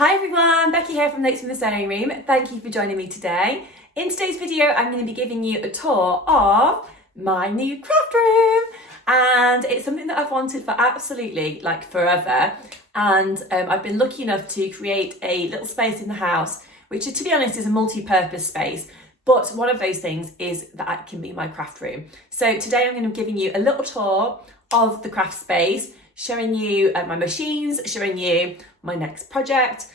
Hi everyone, Becky here from Notes from the Sewing Room. Thank you for joining me today. In today's video, I'm going to be giving you a tour of my new craft room. And it's something that I've wanted for absolutely forever. And I've been lucky enough to create a little space in the house, which to be honest is a multi-purpose space. But one of those things is that it can be my craft room. So today I'm going to be giving you a little tour of the craft space, showing you my machines, showing you my next project,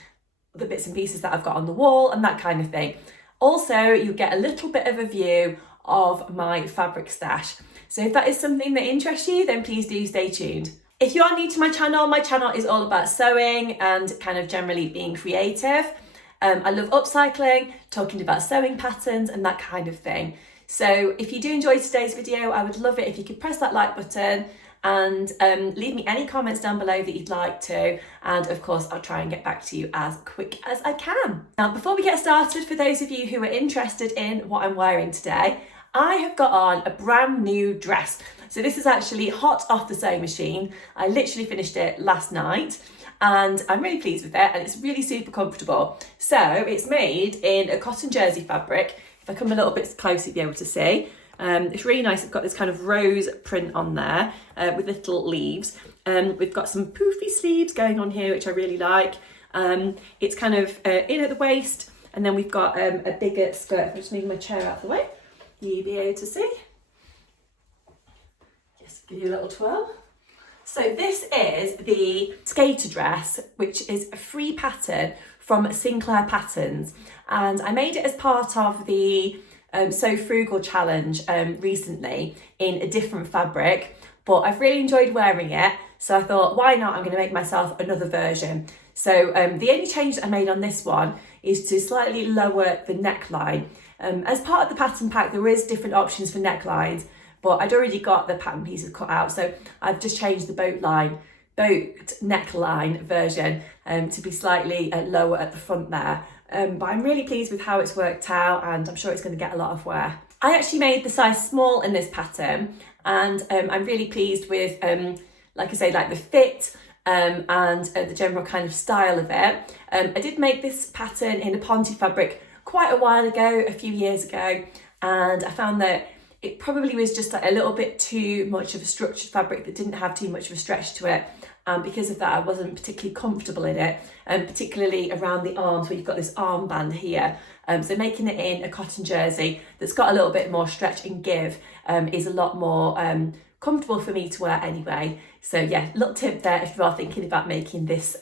the bits and pieces that I've got on the wall and that kind of thing. Also, you'll get a little bit of a view of my fabric stash. So if that is something that interests you, then please do stay tuned. If you are new to my channel is all about sewing and kind of generally being creative. I love upcycling, talking about sewing patterns and that kind of thing. So if you do enjoy today's video, I would love it if you could press that like button and leave me any comments down below that you'd like to. And of course, I'll try and get back to you as quick as I can. Now, before we get started, for those of you who are interested in what I'm wearing today, I have got on a brand new dress. So this is actually hot off the sewing machine. I literally finished it last night and I'm really pleased with it, and it's really super comfortable. So it's made in a cotton jersey fabric. If I come a little bit closer, you'll be able to see. It's really nice. It's got this kind of rose print on there with little leaves. We've got some poofy sleeves going on here, which I really like. It's kind of in at the waist, and then we've got a bigger skirt. I'm just moving my chair out of the way. You'll be able to see. Just give you a little twirl. So this is the skater dress, which is a free pattern from Sinclair Patterns. And I made it as part of the So Frugal challenge recently in a different fabric, but I've really enjoyed wearing it. So I thought, why not? I'm going to make myself another version. So the only change that I made on this one is to slightly lower the neckline. As part of the pattern pack, there is different options for necklines, but I'd already got the pattern pieces cut out. So I've just changed the boat neckline version to be slightly lower at the front there. But I'm really pleased with how it's worked out, and I'm sure it's going to get a lot of wear. I actually made the size small in this pattern, and I'm really pleased with, like I say, like the fit and the general kind of style of it. I did make this pattern in a ponte fabric quite a while ago, a few years ago, and I found that it probably was just like a little bit too much of a structured fabric that didn't have too much of a stretch to it. And because of that, I wasn't particularly comfortable in it, particularly around the arms where you've got this armband here. So making it in a cotton jersey that's got a little bit more stretch and give is a lot more comfortable for me to wear anyway. So yeah, little tip there if you are thinking about making this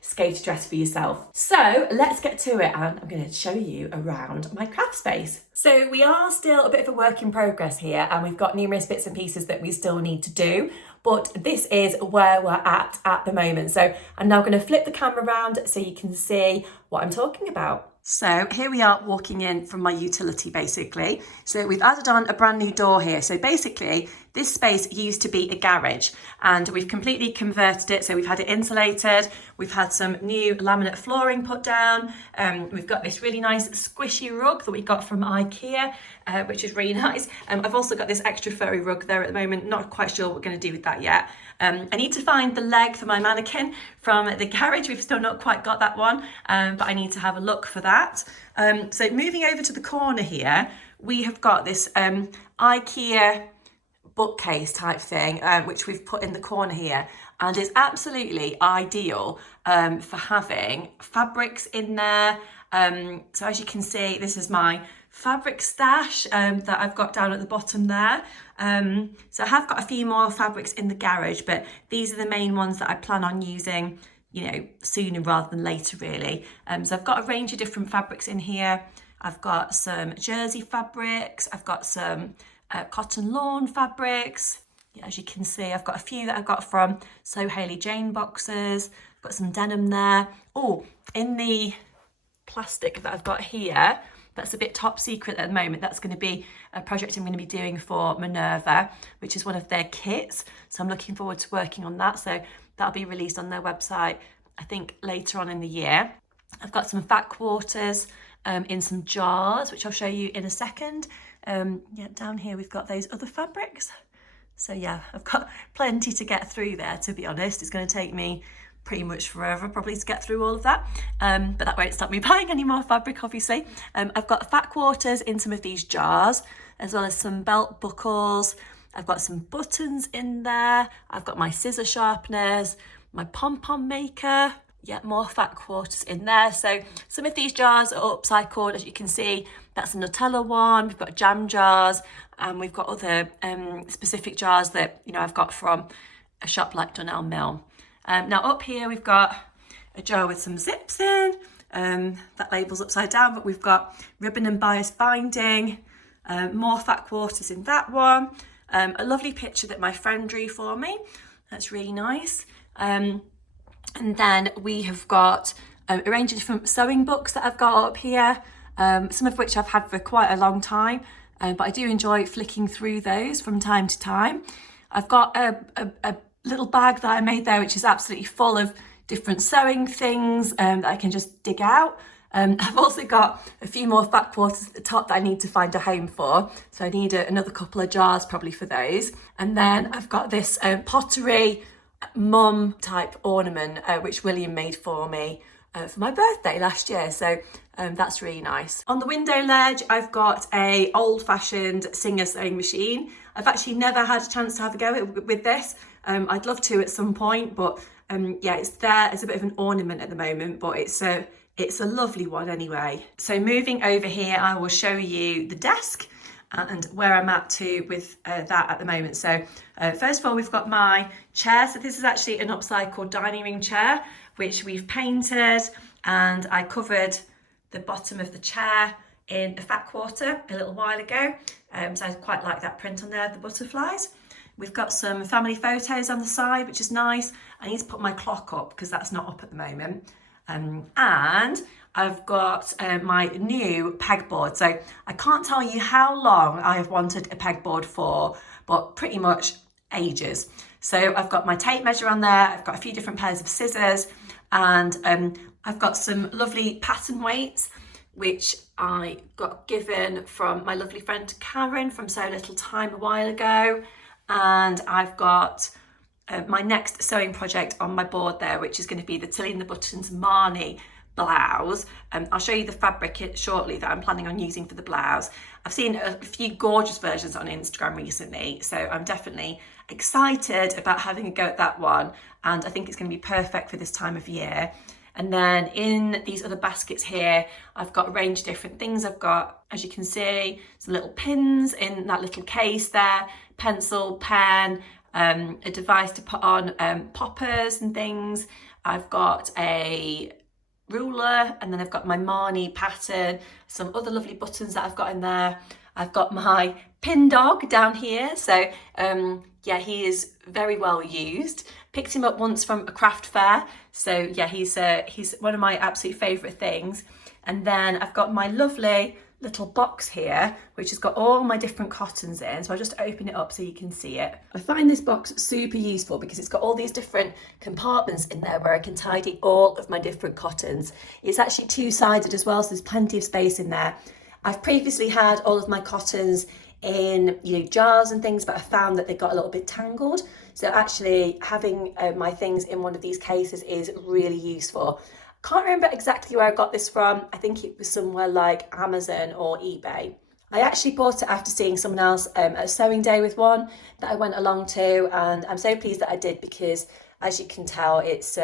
skater dress for yourself. So let's get to it, and I'm going to show you around my craft space. So we are still a bit of a work in progress here, and we've got numerous bits and pieces that we still need to do. But this is where we're at the moment. So I'm now going to flip the camera around so you can see what I'm talking about. So here we are walking in from my utility basically. So we've added on a brand new door here. So basically this space used to be a garage and we've completely converted it. So we've had it insulated. We've had some new laminate flooring put down. We've got this really nice squishy rug that we got from IKEA, which is really nice. I've also got this extra furry rug there at the moment. Not quite sure what we're going to do with that yet. I need to find the leg for my mannequin from the garage. We've still not quite got that one, but I need to have a look for that. So moving over to the corner here, we have got this IKEA bookcase type thing, which we've put in the corner here, and it's absolutely ideal for having fabrics in there. So as you can see, this is my fabric stash that I've got down at the bottom there. So I have got a few more fabrics in the garage, but these are the main ones that I plan on using, you know, sooner rather than later really. So I've got a range of different fabrics in here. I've got some jersey fabrics, I've got some cotton lawn fabrics. Yeah, as you can see, I've got a few that I've got from So Hayley Jane boxes. I've got some denim there. Oh, in the plastic that I've got here, that's a bit top secret at the moment. That's going to be a project I'm going to be doing for Minerva, which is one of their kits. So I'm looking forward to working on that. So that'll be released on their website, I think, later on in the year. I've got some fat quarters in some jars, which I'll show you in a second. Yeah, down here we've got those other fabrics. So yeah, I've got plenty to get through there, to be honest. It's going to take me pretty much forever probably to get through all of that, but that won't stop me buying any more fabric, obviously. I've got fat quarters in some of these jars, as well as some belt buckles. I've got some buttons in there. I've got my scissor sharpeners, my pom-pom maker, yeah, more fat quarters in there. So some of these jars are upcycled, as you can see. That's a Nutella one. We've got jam jars, and we've got other specific jars that, you know, I've got from a shop like Dunelm Mill. Now up here we've got a jar with some zips in. That label's upside down, but we've got ribbon and bias binding, more fat quarters in that one. A lovely picture that my friend drew for me. That's really nice. And then we have got a range of different sewing books that I've got up here, some of which I've had for quite a long time, but I do enjoy flicking through those from time to time. I've got a little bag that I made there, which is absolutely full of different sewing things that I can just dig out. I've also got a few more fat quarters at the top that I need to find a home for. So I need another couple of jars probably for those. And then I've got this pottery mum type ornament, which William made for me for my birthday last year. So that's really nice. On the window ledge, I've got a old-fashioned Singer sewing machine. I've actually never had a chance to have a go with this. I'd love to at some point, but yeah, it's there as a bit of an ornament at the moment, but it's a lovely one anyway. So moving over here, I will show you the desk and where I'm at to with that at the moment. So first of all, we've got my chair. So this is actually an upcycled dining room chair, which we've painted, and I covered the bottom of the chair in a fat quarter a little while ago. So I quite like that print on there, the butterflies. We've got some family photos on the side, which is nice. I need to put my clock up because that's not up at the moment. And I've got my new pegboard. So I can't tell you how long I have wanted a pegboard for, but pretty much ages. So I've got my tape measure on there. I've got a few different pairs of scissors, and I've got some lovely pattern weights, which I got given from my lovely friend Karen from So Little Time a while ago. And I've got my next sewing project on my board there, which is going to be the Tilly and the Buttons Marnie blouse. I'll show you the fabric shortly that I'm planning on using for the blouse. I've seen a few gorgeous versions on Instagram recently, so I'm definitely excited about having a go at that one, and I think it's going to be perfect for this time of year. And then in these other baskets here, I've got a range of different things. I've got, as you can see, some little pins in that little case there, pencil, pen, a device to put on poppers and things. I've got a ruler, and then I've got my Marnie pattern, some other lovely buttons that I've got in there. I've got my pin dog down here. So yeah, he is very well used. Picked him up once from a craft fair. So yeah, he's one of my absolute favourite things. And then I've got my lovely little box here, which has got all my different cottons in. So I'll just open it up so you can see it. I find this box super useful because it's got all these different compartments in there where I can tidy all of my different cottons. It's actually two-sided as well, so there's plenty of space in there. I've previously had all of my cottons in jars and things, but I found that they got a little bit tangled. So actually having my things in one of these cases is really useful. Can't remember exactly where I got this from. I think it was somewhere like Amazon or eBay. I actually bought it after seeing someone else at a sewing day with one that I went along to, and I'm so pleased that I did because, as you can tell, it's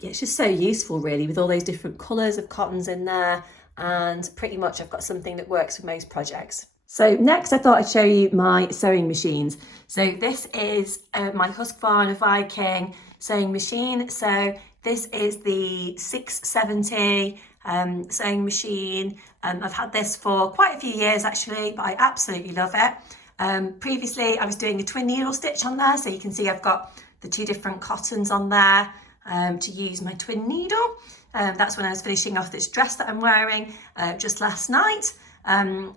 just so useful really, with all those different colours of cottons in there, and pretty much I've got something that works for most projects. So next I thought I'd show you my sewing machines. So this is my Husqvarna Viking sewing machine. So this is the 670 sewing machine. I've had this for quite a few years actually, but I absolutely love it. Previously I was doing a twin needle stitch on there, so you can see I've got the two different cottons on there to use my twin needle. That's when I was finishing off this dress that I'm wearing just last night.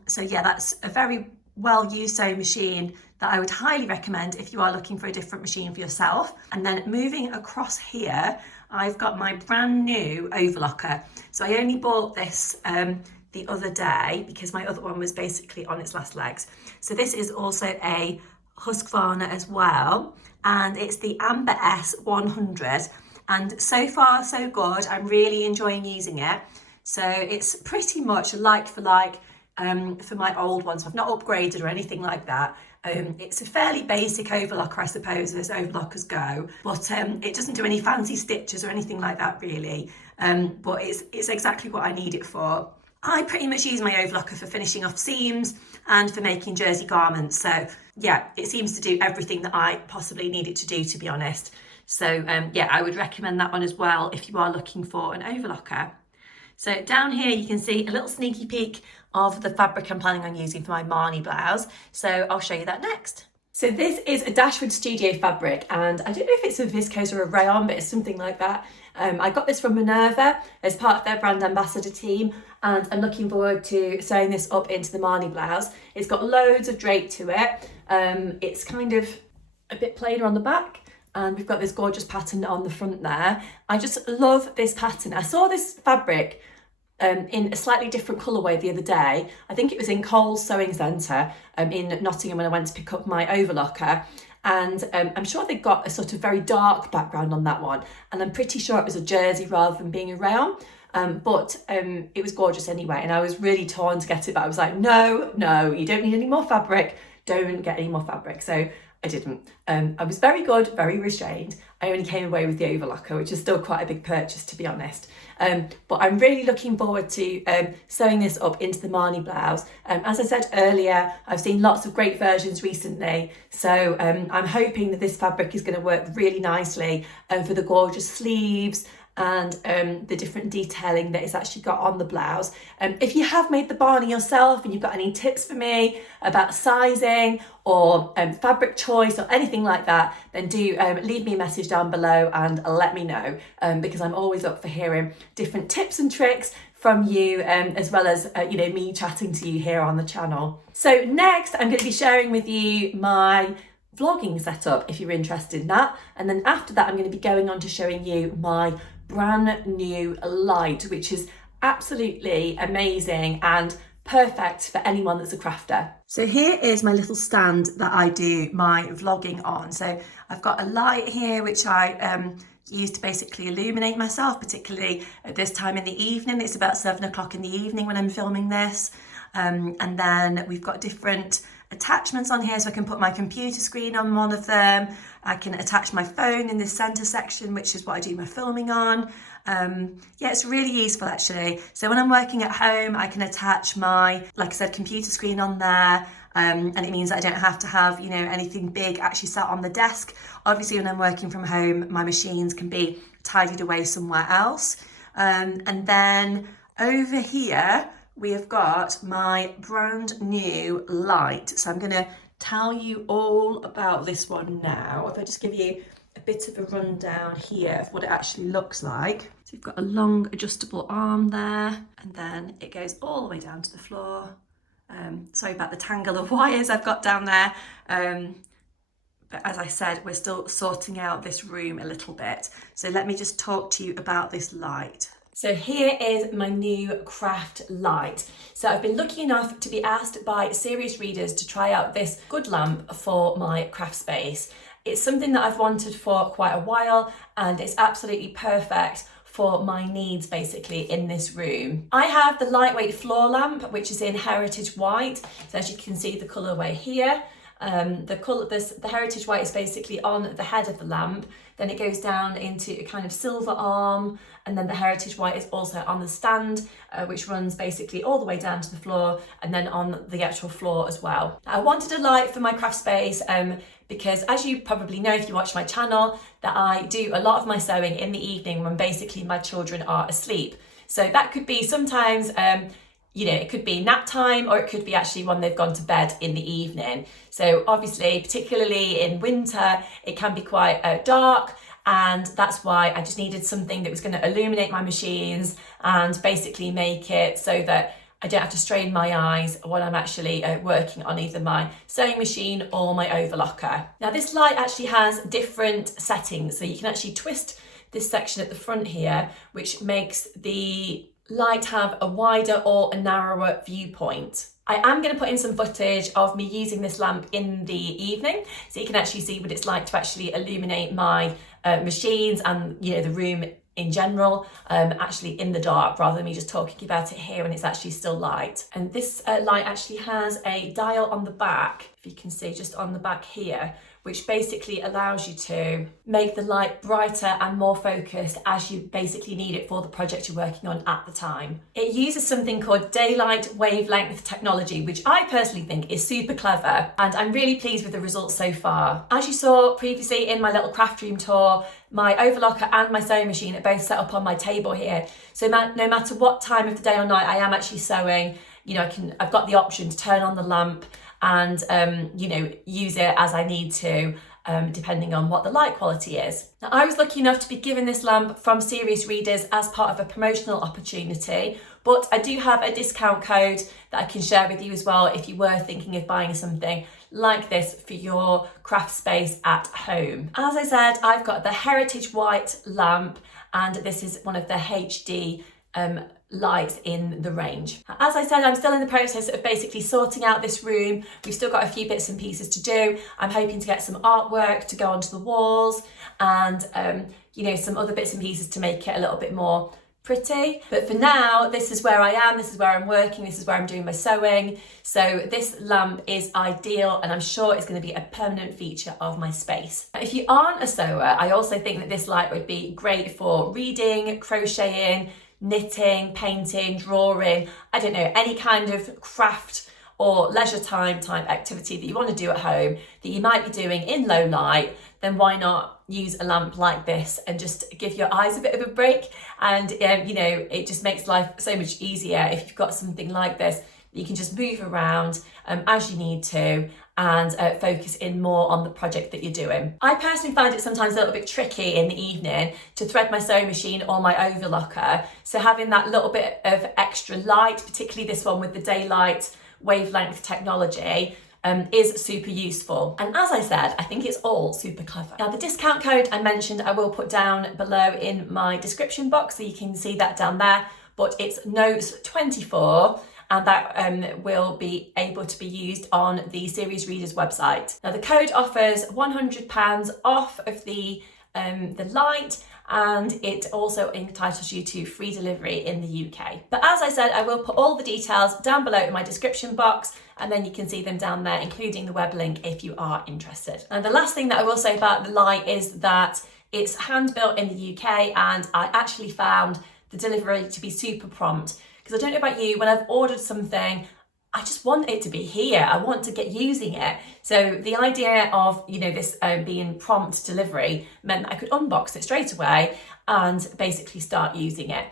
So yeah, that's a very well used sewing machine that I would highly recommend if you are looking for a different machine for yourself. And then moving across here, I've got my brand new overlocker. So I only bought this the other day because my other one was basically on its last legs. So this is also a Husqvarna as well, and it's the Amber S100. and so far so good. I'm really enjoying using it. So it's pretty much like for like for my old ones. I've not upgraded or anything like that. It's a fairly basic overlocker, I suppose, as overlockers go, but it doesn't do any fancy stitches or anything like that really, but it's exactly what I need it for. I pretty much use my overlocker for finishing off seams and for making jersey garments, so yeah, it seems to do everything that I possibly need it to do, to be honest. So yeah, I would recommend that one as well if you are looking for an overlocker. So down here you can see a little sneaky peek of the fabric I'm planning on using for my Marnie blouse. So I'll show you that next. So this is a Dashwood Studio fabric, and I don't know if it's a viscose or a rayon, but it's something like that. I got this from Minerva as part of their brand ambassador team, and I'm looking forward to sewing this up into the Marnie blouse. It's got loads of drape to it. It's kind of a bit plainer on the back, and we've got this gorgeous pattern on the front there. I just love this pattern. I saw this fabric in a slightly different colourway the other day. I think it was in Cole's Sewing Centre in Nottingham when I went to pick up my overlocker, and I'm sure they got a sort of very dark background on that one, and I'm pretty sure it was a jersey rather than being a rayon, but it was gorgeous anyway, and I was really torn to get it, but I was like, no, you don't need any more fabric, don't get any more fabric. So I didn't. I was very good, very restrained. I only came away with the overlocker, which is still quite a big purchase, to be honest. But I'm really looking forward to sewing this up into the Marnie blouse. As I said earlier, I've seen lots of great versions recently, so I'm hoping that this fabric is going to work really nicely for the gorgeous sleeves and the different detailing that it's actually got on the blouse. If you have made the Barney yourself and you've got any tips for me about sizing or fabric choice or anything like that, then do leave me a message down below and let me know, because I'm always up for hearing different tips and tricks from you, as well as me chatting to you here on the channel. So next I'm going to be sharing with you my vlogging setup if you're interested in that, and then after that I'm going to be going on to showing you my brand new light, which is absolutely amazing and perfect for anyone that's a crafter. So here is my little stand that I do my vlogging on. So I've got a light here which I use to basically illuminate myself, particularly at this time in the evening. It's about 7 o'clock in the evening when I'm filming this, and then we've got different attachments on here, so I can put my computer screen on one of them. I can attach my phone in this center section, which is what I do my filming on. Yeah, it's really useful actually. So when I'm working at home, I can attach my, like I said, computer screen on there, and it means that I don't have to have, anything big actually sat on the desk. Obviously, when I'm working from home, my machines can be tidied away somewhere else. And then over here, we have got my brand new light. So I'm going to tell you all about this one now. If I just give you a bit of a rundown here of what it actually looks like. So you've got a long adjustable arm there, and then it goes all the way down to the floor. Sorry about the tangle of wires I've got down there. But as I said, we're still sorting out this room a little bit. So let me just talk to you about this light. So here is my new craft light. So I've been lucky enough to be asked by serious readers to try out this good lamp for my craft space. It's something that I've wanted for quite a while, and it's absolutely perfect for my needs basically in this room. I have the lightweight floor lamp, which is in Heritage White. So as you can see, the colourway here. The Heritage White is basically on the head of the lamp, then it goes down into a kind of silver arm, and then the Heritage White is also on the stand, which runs basically all the way down to the floor and then on the actual floor as well. I wanted a light for my craft space because, as you probably know if you watch my channel, that I do a lot of my sewing in the evening when basically my children are asleep. So that could be sometimes it could be nap time, or it could be actually when they've gone to bed in the evening. So obviously, particularly in winter, it can be quite dark, and that's why I just needed something that was going to illuminate my machines and basically make it so that I don't have to strain my eyes when I'm actually working on either my sewing machine or my overlocker. Now this light actually has different settings, so you can actually twist this section at the front here, which makes the light have a wider or a narrower viewpoint. I am going to put in some footage of me using this lamp in the evening, so you can actually see what it's like to actually illuminate my machines and, you know, the room in general, actually in the dark, rather than me just talking about it here when it's actually still light. And this light actually has a dial on the back, if you can see just on the back here, which basically allows you to make the light brighter and more focused as you basically need it for the project you're working on at the time. It uses something called daylight wavelength technology, which I personally think is super clever, and I'm really pleased with the results so far. As you saw previously in my little craft room tour, my overlocker and my sewing machine are both set up on my table here. So no matter what time of the day or night I am actually sewing, you know, I've got the option to turn on the lamp and you know, use it as I need to, depending on what the light quality is. Now, I was lucky enough to be given this lamp from Serious Readers as part of a promotional opportunity, but I do have a discount code that I can share with you as well if you were thinking of buying something like this for your craft space at home. As I said, I've got the Heritage White lamp, and this is one of the HD lights in the range. As I said, I'm still in the process of basically sorting out this room. We've still got a few bits and pieces to do. I'm hoping to get some artwork to go onto the walls and you know, some other bits and pieces to make it a little bit more pretty. But for now, this is where I am, this is where I'm working, this is where I'm doing my sewing. So this lamp is ideal, and I'm sure it's going to be a permanent feature of my space. If you aren't a sewer, I also think that this light would be great for reading, crocheting, knitting, painting, drawing, I don't know, any kind of craft or leisure time type activity that you want to do at home that you might be doing in low light, then why not use a lamp like this and just give your eyes a bit of a break? And you know, it just makes life so much easier if you've got something like this. You can just move around as you need to and focus in more on the project that you're doing. I personally find it sometimes a little bit tricky in the evening to thread my sewing machine or my overlocker. So having that little bit of extra light, particularly this one with the daylight wavelength technology, is super useful. And as I said, I think it's all super clever. Now, the discount code I mentioned, I will put down below in my description box, so you can see that down there, but it's Notes24. And that will be able to be used on the Serious Readers website. Now, the code offers £100 off of the light, and it also entitles you to free delivery in the UK. But as I said, I will put all the details down below in my description box, and then you can see them down there, including the web link if you are interested. And the last thing that I will say about the light is that it's hand built in the UK, and I actually found the delivery to be super prompt. Because I don't know about you, when I've ordered something, I just want it to be here. I want to get using it. So the idea of, you know, this being prompt delivery meant that I could unbox it straight away and basically start using it,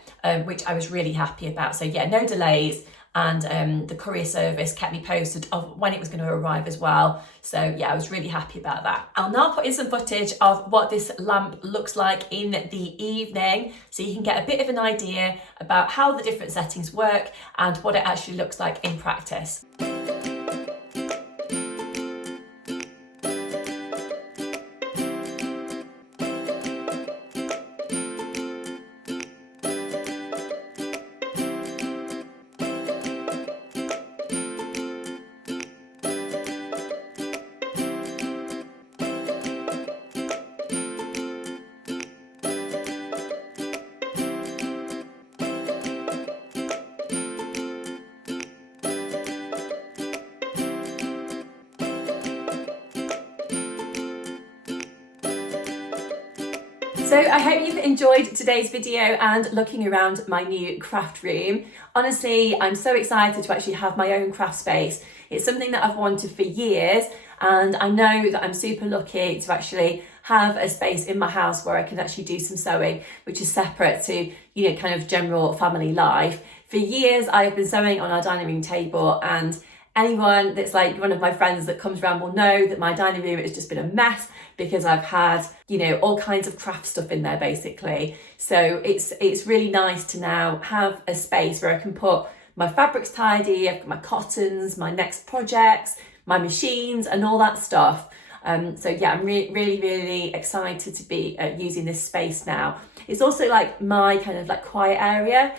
which I was really happy about. So yeah, no delays. And the courier service kept me posted of when it was going to arrive as well. So yeah, I was really happy about that. I'll now put in some footage of what this lamp looks like in the evening, so you can get a bit of an idea about how the different settings work and what it actually looks like in practice. So I hope you've enjoyed today's video and looking around my new craft room. Honestly, I'm so excited to actually have my own craft space. It's something that I've wanted for years, and I know that I'm super lucky to actually have a space in my house where I can actually do some sewing, which is separate to, you know, kind of general family life. For years, I've been sewing on our dining room table, and anyone that's like one of my friends that comes around will know that my dining room has just been a mess because I've had, you know, all kinds of craft stuff in there basically. So it's really nice to now have a space where I can put my fabrics tidy, I've got my cottons, my next projects, my machines and all that stuff. So yeah, I'm really excited to be using this space now. It's also like my kind of like quiet area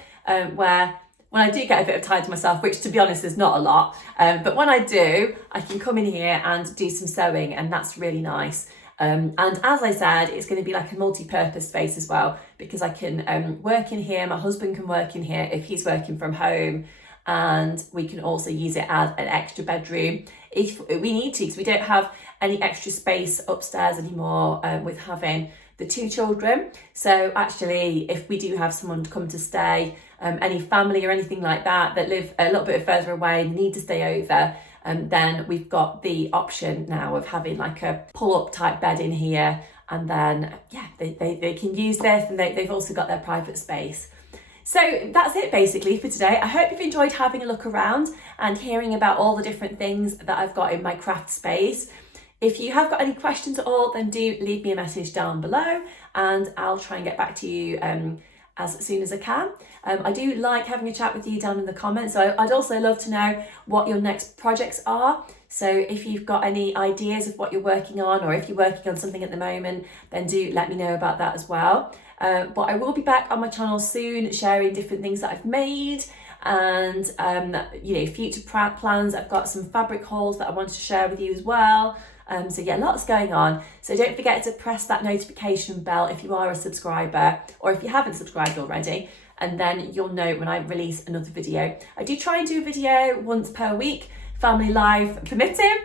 where when I do get a bit of time to myself, which to be honest is not a lot, but when I do, I can come in here and do some sewing, and that's really nice. And as I said, it's going to be like a multi-purpose space as well, because I can work in here, my husband can work in here if he's working from home, and we can also use it as an extra bedroom if we need to, because we don't have any extra space upstairs anymore with having the 2 children. So actually, if we do have someone to come to stay, any family or anything like that that live a little bit further away and need to stay over, then we've got the option now of having like a pull-up type bed in here, and then yeah, they can use this, and they've also got their private space. So that's it basically for today. I hope you've enjoyed having a look around and hearing about all the different things that I've got in my craft space. If you have got any questions at all, then do leave me a message down below and I'll try and get back to you as soon as I can. I do like having a chat with you down in the comments, so I'd also love to know what your next projects are. So if you've got any ideas of what you're working on, or if you're working on something at the moment, then do let me know about that as well. But I will be back on my channel soon sharing different things that I've made, and future plans. I've got some fabric hauls that I wanted to share with you as well. So yeah, lots going on. So don't forget to press that notification bell if you are a subscriber, or if you haven't subscribed already, and then you'll know when I release another video. I do try and do a video once per week, family life permitting.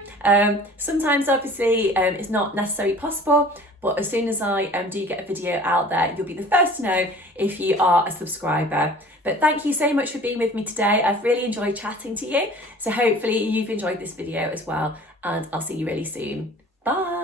Sometimes obviously it's not necessarily possible, but as soon as I do get a video out there, you'll be the first to know if you are a subscriber. But thank you so much for being with me today. I've really enjoyed chatting to you. So hopefully you've enjoyed this video as well, and I'll see you really soon. Bye.